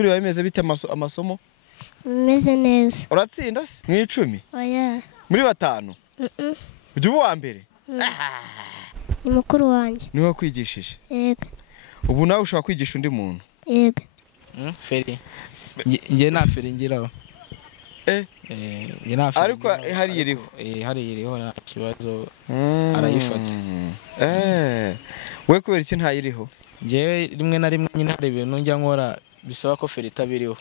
Uri wameze bite amasomo? Meze neza. Uratsinda se? Mu 10? Oya. Muri 5? Ujye uwa mbere? Ni mukuru wanjye. Niwe wakwigishije? Yego. Ubu nawe ushaka kwigisha undi muntu? Yego. Feri. Nge na feri ngiraho. Nge na feri. Ariko hari iriho. Hari iriho na kibazo arayifata. We kubera iki ntayiriho? Nge rimwe na rimwe nyine hari ibintu njya nkora bisaba ko feri tabiriho.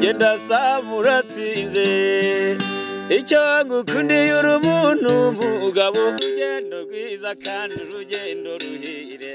Genda samuratsinze icyo ngukundiye uri umuntu mugabo urugendo rwiza kandi urugendo ruhire.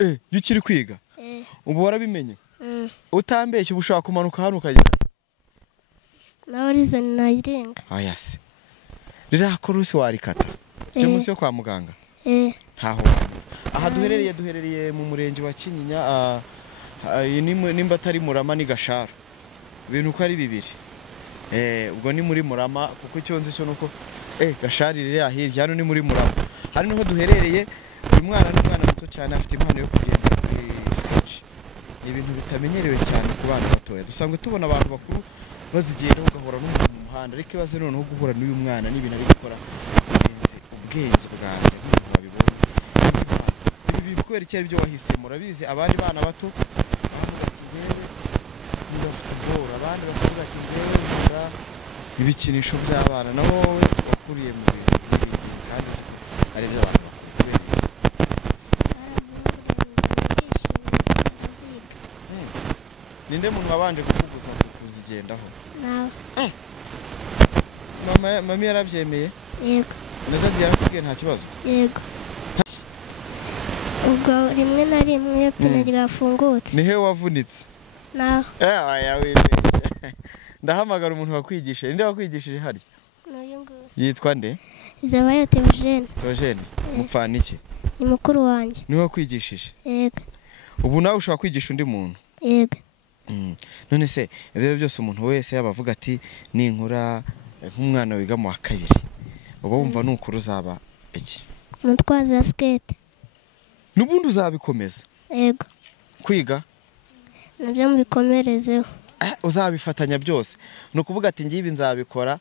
iyo ukiri kwiga ubu warabimenye utambeshye uba ushaka kumanuka hano ukagera nawe rizani nayirenga. oya se ririya korosi warikata ryo munsi yo kwa muganga ntaho aha duherereye mu murenge wa Kinyinya nimba atari Murama ni Gashara ibintu uko ari bibiri ubwo ni muri Murama kuko icyo nzi cyo nuko Gashari ririya hirya hano ni muri Murama hari niho duherereye. Uyu mwana ni umwana muto cyane afite impano yo kugenda kuri sketch. Ni ibintu bitamenyerewe cyane ku bana batoya. Dusanzwe tubona abantu bakuru bazigenda ugahora n'umuntu mu muhanda ariko ibaze noneho guhura n'uyu mwana n'ibintu ari gukora birenze ubwenge bwanjye nk'umuntu wabibonye. Ibi bintu kubera iki ari byo wahisemo murabizi abandi bana bato bavuga ati ngewe niba football abandi bavuga ati ngewe nkunda ibikinisho by'abana na wowe wakuriye mu bintu kandi ari byo abantu ninde muntu wabanje kukuguza kuzigendaho nawe mama yarabyemeye yego na dadi yarakubwiye nta kibazo yego ubwo rimwe na rimwe pine ryafungutse nihe wavunitse nawe aya wibeshye ndahamagara umuntu wakwigishije ninde wakwigishije harya n'uyu nguyu yitwa nde Zabayo Theogene mupfana iki ni mukuru wanjye niwe wakwigishije yego ubu nawe ushobora kwigisha undi muntu yego none se ibyo byose umuntu wese yabavuga ati ninkura nk'umwana wiga mu wa kabiri uba wumva nukuru uzaba iki umutwazi wa skate n'ubundi uzabikomeza yego kwiga nabyo mubikomerezeho uzabifatanya byose ni ukuvuga ati ngibi nzabikora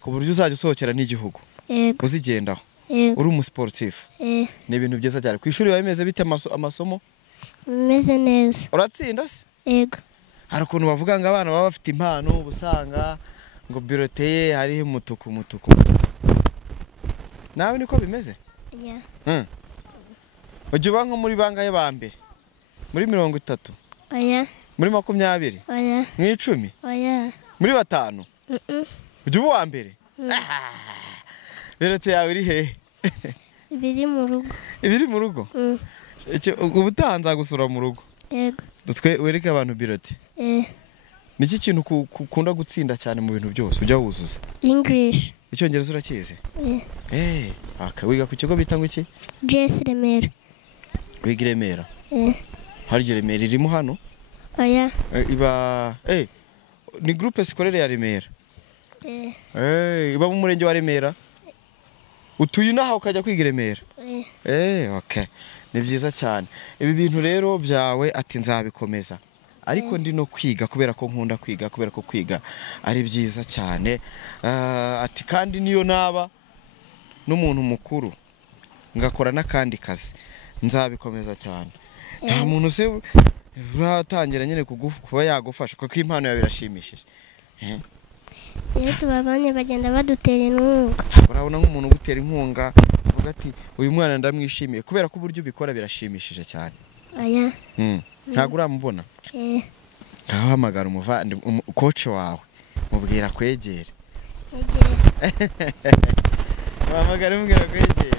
ku buryo uzajya usohokera n'igihugu yego uzigendaho yego uri umusportif ni ibintu byiza cyane ku ishuri bimeze bite amasomo bimeze neza uratsinda se yego hari ukuntu bavuga ngo abana baba bafite impano ubusanga ngo biroteye hariho umutuku nawe niko bimeze ujya uba nko muri bangahe ba mbere muri 30 oya muri 20 oya mu 10 oya muri 5 ujya uba wa mbere birote yawe iri hehe ibiri mu rugo ubu utahanza gusura mu rugo yego dutwe wereke abantu birote niki kintu ukunda gutsinda cyane mu bintu byose ujya wuzuza English icyongereza urakizi wiga ku kigo bita ngo iki JS Remera wiga Remera harya Remera irimo hano oya iba ni groupe scolaire ya Remera iba mu murenge wa Remera utuye naho ukajya kwiga Remera okay ni byiza cyane ibi bintu rero byawe ati nzabikomeza ariko ndi no kwiga kubera ko nkunda kwiga kubera ko kwiga ari byiza cyane ati kandi niyo naba n'umuntu mukuru ngakora n'akandi kazi nzabikomeza cyane nta muntu se uratangira nyine kuba yagufasha kuko impano yawe irashimishije iyo tubabanye bagenda badutera inkunga urabona nk'umuntu ugutera inkunga uvuga ati uyu mwana ndamwishimiye kubera ko uburyo ubikora birashimishije cyane oya ntabwo uramubona ngahamagara coach wawe mubwira kwegere wahamagara mubwira kwegere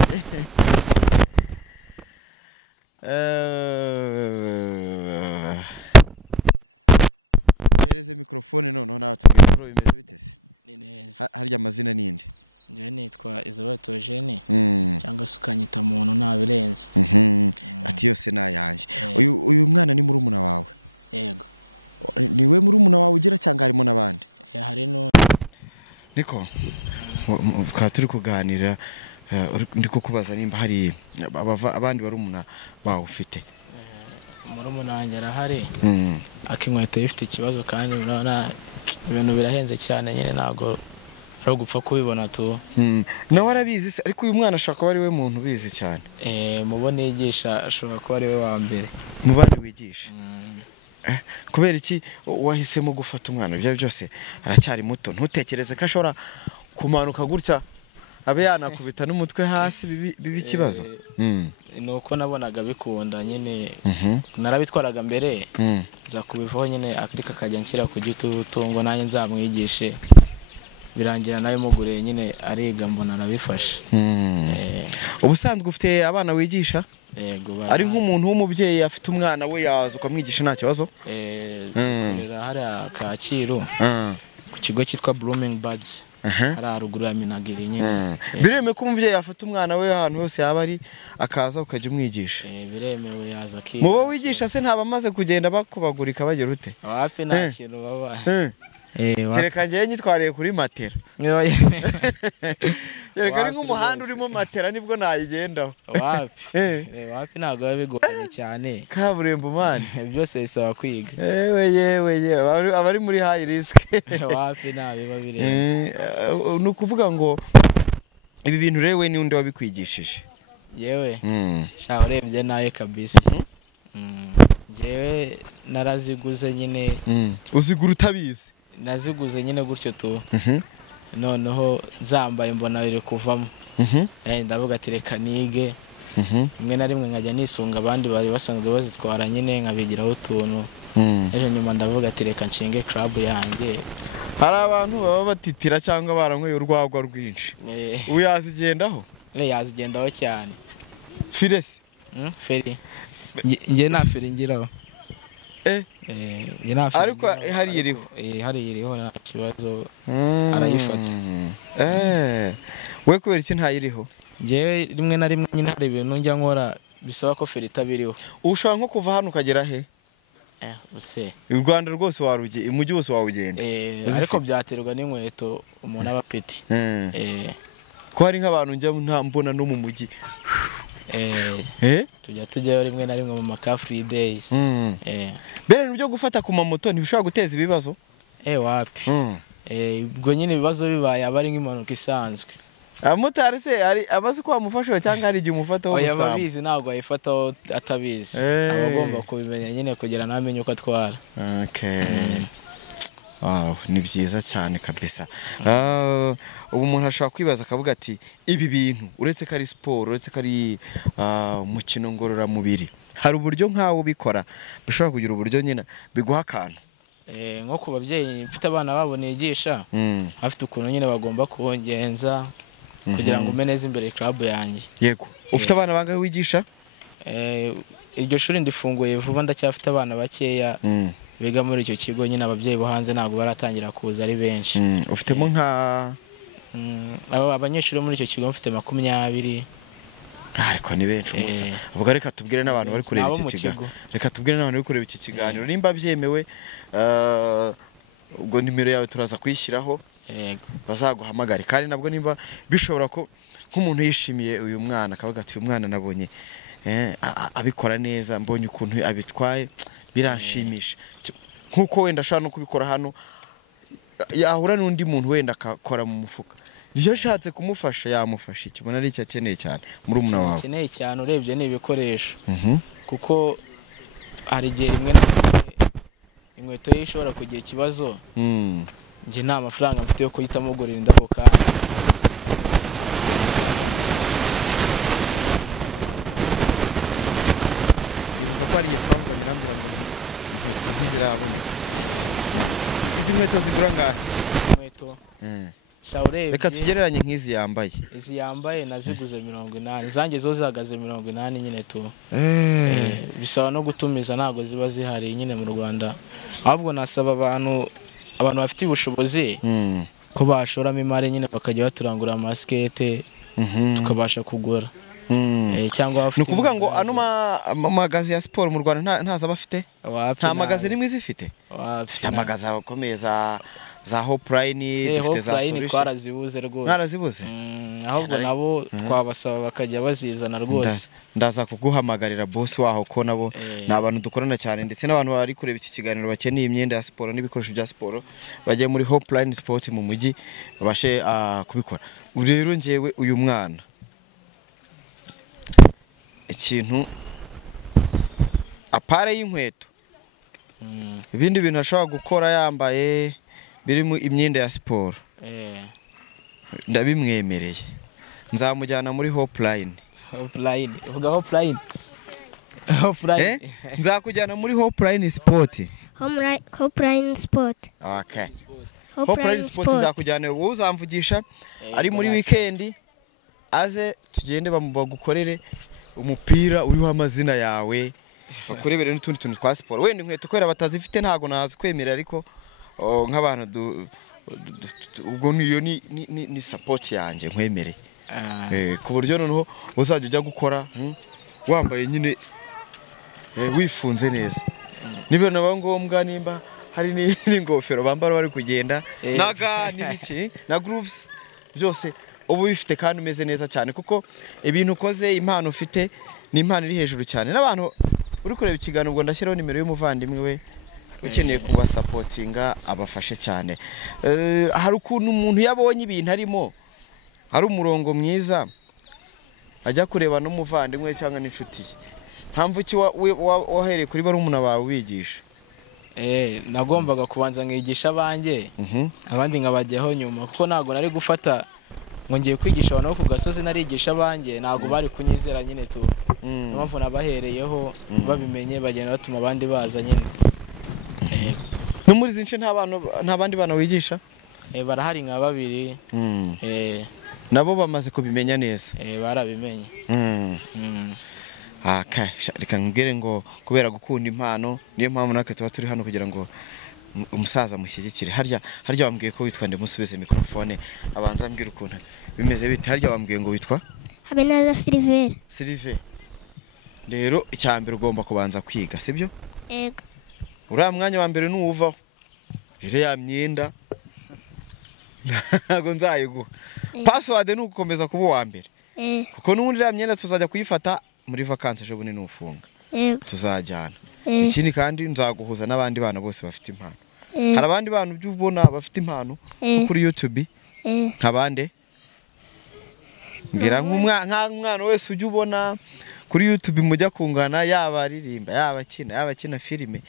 niko turi kuganira ndi kukubaza nimba hari abandi barumuna bawe ufite murumuna wanjye arahari akinkweto ifite ikibazo kandi urabona ibintu birahenze cyane nyine ntabwo ari ugupfa kubibona tu. nawe arabizi se ariko uyu mwana ashobora kuba ari we muntu ubizi cyane. Mubone yigisha ashobora kuba ari we wa mbere mu bandi wigisha. Kubera iki wahisemo gufata umwana? Ibyo byose aracyari muto, ntutekereze ko ashobora kumanuka gutya abe yanakubita n'umutwe hasi bibi ikibazo. Nuko nabonaga bikunda nyine narabitwaraga mbere za kubivaho nyine ariko akajya nshyira ku gitutu ngo nanjye nzamwigishe birangira nawe mugure nyine ariga mbona arabifashe. Ubusanzwe ufite abana wigisha? Yego ari nk'umuntu w'umubyeyi afite umwana we yaza ukamwigisha nta kibazo? Dukorera hariya Kacyiru ku kigo cyitwa Blooming Birds hari haruguru ya Minagiri nyine. Biremewe ko umubyeyi afata umwana we ahantu hose yaba ari akaza ukajya umwigisha? Biremewe yaza akiga. Mubo wigisha se ntabamaze kugenda bakubagurika bagira ute? Wapi nta kintu baba. Kereka njyewe nyitwariye kuri matera. Kereka ari nk'umuhanda urimo matera nibwo nayigendaho. Wapi ntabwo biba bigoranye cyane. Kaburimbo mani. Byose bisaba kwiga. Yewe abari muri high risk. Wapi nta biba birenze. Ni ukuvuga ngo ibi bintu rero we ni undi wabikwigishije? Yewe sha urebye naye kabisa. Jewe naraziguze nyine. Uzigura utabizi? Naziguze nyine gutyo tu. Noneho zambaye mbona biri kuvamo. Ndavuga ati reka nige. Rimwe na rimwe nkajya nisunga abandi bari basanzwe bazitwara nyine nkabigiraho utuntu. Ejo nyuma ndavuga ati reka nshinge club yanjye. Hari abantu baba batitira cyangwa baranyweye urwagwa rwinshi. Ubu yazigendaho? Yazigendaho cyane. Firesi? Feri. Nge nta feri ngiraho. Ariko hari iriho? Hari iriho nta kibazo arayifata. We kubera iki ntayiriho? Ngewe rimwe na rimwe nyine hari ibintu njya nkora bisaba ko feri itabiriho. Ushobora nko kuva hano ukagera he? Use u Rwanda rwose warugiye, umujyi wose wawugenda? Ariko byaterwa n'inkweto umuntu aba afite. Ko hari nk'abantu njya mbona no mu mujyi tujyayo rimwe na rimwe mu maka free days. Bene byo gufata ku mamoto ntibishobora guteza ibibazo? Wapi. Ubwo nyine ibibazo bibaye aba ari nk'impanuka isanzwe. Abamotari se ari abazi ko bamufasha cyangwa hari igihe umufataho gusamba? Oya babizi ntabwo ayifataho atabizi. Abagomba kubimenya nyine kugira namenye uko atwara. Wow, ni byiza cyane kabisa. Ubu umuntu ashobora kwibaza akavuga ati ibi bintu uretse ko ari siporo, uretse ko ari umukino ngororamubiri, hari uburyo nkawo ubikora bishobora kugira uburyo nyine biguha akantu? Nko ku babyeyi mfite abana babo nigisha afite ukuntu nyine bagomba kubongenza kugira ngo umeneze imbere club yanjye. Yego. Ufite abana bangahe wigisha? Iryo shuri ndifunguye vuba ndacyafite abana bakeya biga muri icyo kigo nyine ababyeyi bo hanze ntabwo baratangira kuza ari benshi. Ufitemo nka abanyeshuri muri icyo kigo mfite 20. Ariko ni benshi umusa. Ubwo reka tubwire n'abantu bari kureba iki kiganiro. Reka tubwire n'abantu bari kureba iki kiganiro nimba byemewe ubwo nimero yawe turaza kuyishyiraho. Yego. Bazaguhamagara kandi nabwo nimba bishobora ko nk'umuntu yishimiye uyu mwana akavuga ati uyu mwana nabonye abikora neza, mbonye ukuntu abitwaye biranshimisha. Nkuko wenda ashaka no kubikora hano yahura n'undi muntu wenda akakora mu mufuka. Iyo ashatse kumufasha yamufasha. Ikibona ari icyo akeneye cyane muri umuna wawe. Akeneye cyane urebye n'ibikoresho. Kuko hari igihe rimwe na inkweto ye ishobora kugira ikibazo. Nje nta mafaranga mfite yo kuhitamo gurira indabo kandi. Izi nkweto zigura ngahe? Inkweto. Reka tugereranye nk'izi yambaye. Izi yambaye naziguze 80. Zanjye zo zihagaze 80 nyine tu. Bisaba no gutumiza ntago ziba zihari nyine mu Rwanda. Ahubwo nasaba abantu bafite ubushobozi ko bashoramo imari nyine bakajya baturangura amaskete tukabasha kugura. Cyangwa ni ukuvuga ngo ano magazi ya siporo mu Rwanda ntaza bafite? Nta magazi rimwe zifite? Zifite amagazi akomeye za za Hopeline dufite za Hopeline Solution. twarazibuze rwose. Mwarazibuze? Ahubwo nabo twabasaba bakajya bazizana rwose. Ndaza kuguhamagarira boss waho ko nabo ni abantu dukorana cyane, ndetse n'abantu bari kureba iki kiganiro bakeneye imyenda ya siporo n'ibikoresho bya siporo bajye muri Hopeline Sport mu mujyi babashe kubikora. Rero njyewe uyu mwana ikintu apare y'inkweto ibindi bintu ashobora gukora yambaye birimo imyenda ya siporo ndabimwemereye, nzamujyana muri Hopeline. Uvuga Hopeline. Nzakujyana muri Hopeline Sport. Hopeline Sport. Okay. Hopeline Sport nzakujyana, wowe uzamvugisha ari muri weekend aze tugende bagukorere umupira uriho amazina yawe, bakurebere n'utundi tuntu twa siporo. Wenda inkweto kwera batazifite ntago nazi kwemerera, ariko nk'abantu ubwo niyo ni support yanjye nkwemereye. Ku buryo noneho uzajya ujya gukora wambaye nyine wifunze neza. Niba naba ngombwa nimba hari n'ingofero bambara bari kugenda naga n'ibiki na grooves byose ubu bifite kandi umeze neza cyane, kuko ibintu ukoze impano ufite ni impano iri hejuru cyane. N'abantu uri kureba ikiganiro ubwo ndashyiraho nimero y'umuvandimwe we ukeneye kuba supportinga abafashe cyane. Hari ukuntu umuntu yabonye ibintu arimo hari umurongo mwiza ajya kureba n'umuvandimwe cyangwa n'inshuti ye, mpamvu ki wahereye kuri barumuna bawe wigisha? Nagombaga kubanza nkigisha abanjye abandi nkabajyaho nyuma, kuko ntago nari gufata ngo ngiye kwigisha abantu ku gasozi narigisha abanjye, ntago bari kunyizera nyine tu. Mpamvu nabahereyeho babimenye bagenda batuma abandi baza nyine. No muri zince nta bandi bana wigisha? Barahari nka babiri. Nabo bamaze kubimenya neza? Barabimenye. Reka ngere ngo kubera gukunda impano niyo mpamvu natwe tuba turi hano kugira ngo umusaza mushyigikire. Harya wambwiye ko witwa Ndemusubize microphone, abanza ambwira ukuntu bimeze bite. Harya wambwiye ngo witwa Habineza Sylvain. Rero icyambere ugomba kubanza kwiga, sibyo? Yego. Uriya mwanya wa mbere nuwuvaho ire ya myenda ntago nzayiguha. Password ni ugukomeza kuba uwa mbere, kuko n'ubundi iriya myenda tuzajya kuyifata muri vacances ejo bundi n'ufunga tuzajyana. Ikindi kandi nzaguhuza n'abandi bana bose bafite impano. Hari abandi bantu by'ubona bafite impano kuri YouTube nk'abande ngira nk'umwana wese ujya ubona kuri YouTube mujya kungana, yaba aririmba, yaba akina filime,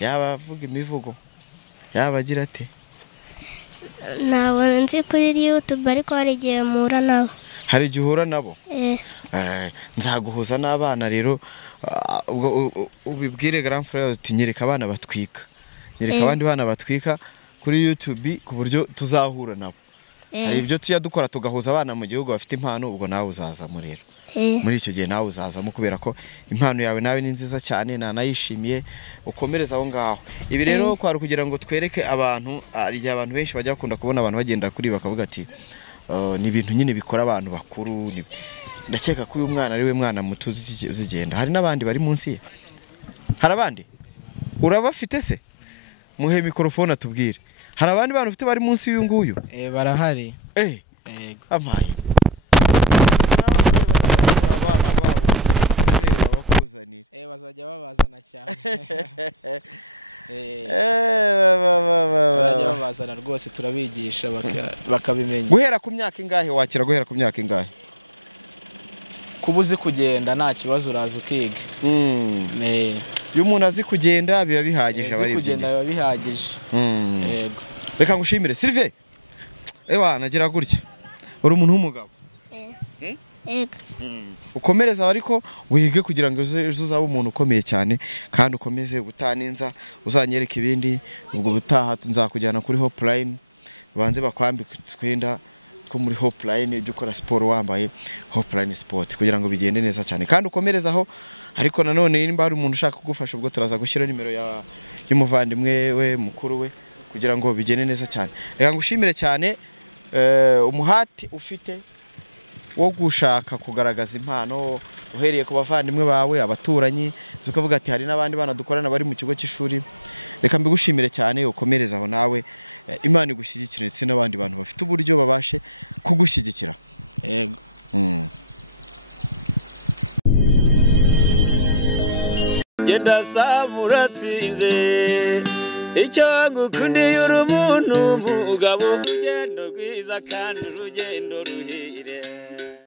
yaba avuga imivugo, yaba agira ate. Ntabwo nzi kuri YouTube ariko hari igihe mpura nabo. Hari igihe uhura nabo? Nzaguhuza n'abana rero ubibwire grand frère uti nyereka abana batwika, nyereka abandi bana batwika kuri YouTube ku buryo tuzahura nabo. Hari ibyo tuya dukora tugahuza abana mu gihugu bafite impano, ubwo nawe uzazamo rero. Muri icyo gihe nawe uzazamo, kubera ko impano yawe nawe ni nziza cyane, nanayishimiye ukomereza aho ngaho. Ibi rero kwari kugira ngo twereke abantu, igihe abantu benshi bajya bakunda kubona abantu bagenda kuri bakavuga ati ni ibintu nyine bikora abantu bakuru. Ndakeka ko uyu mwana ari we mwana muto uzigenda. Hari n'abandi bari munsi ye? Hari abandi urabafite se? Muhe microphone atubwire. Hari abandi bantu ufite bari munsi y'uyu nguyu? Barahari. Amaye. genda saba uratsinze icyo ngukundiye uri umuntu mugabo urugendo rwiza kandi urugendo ruhire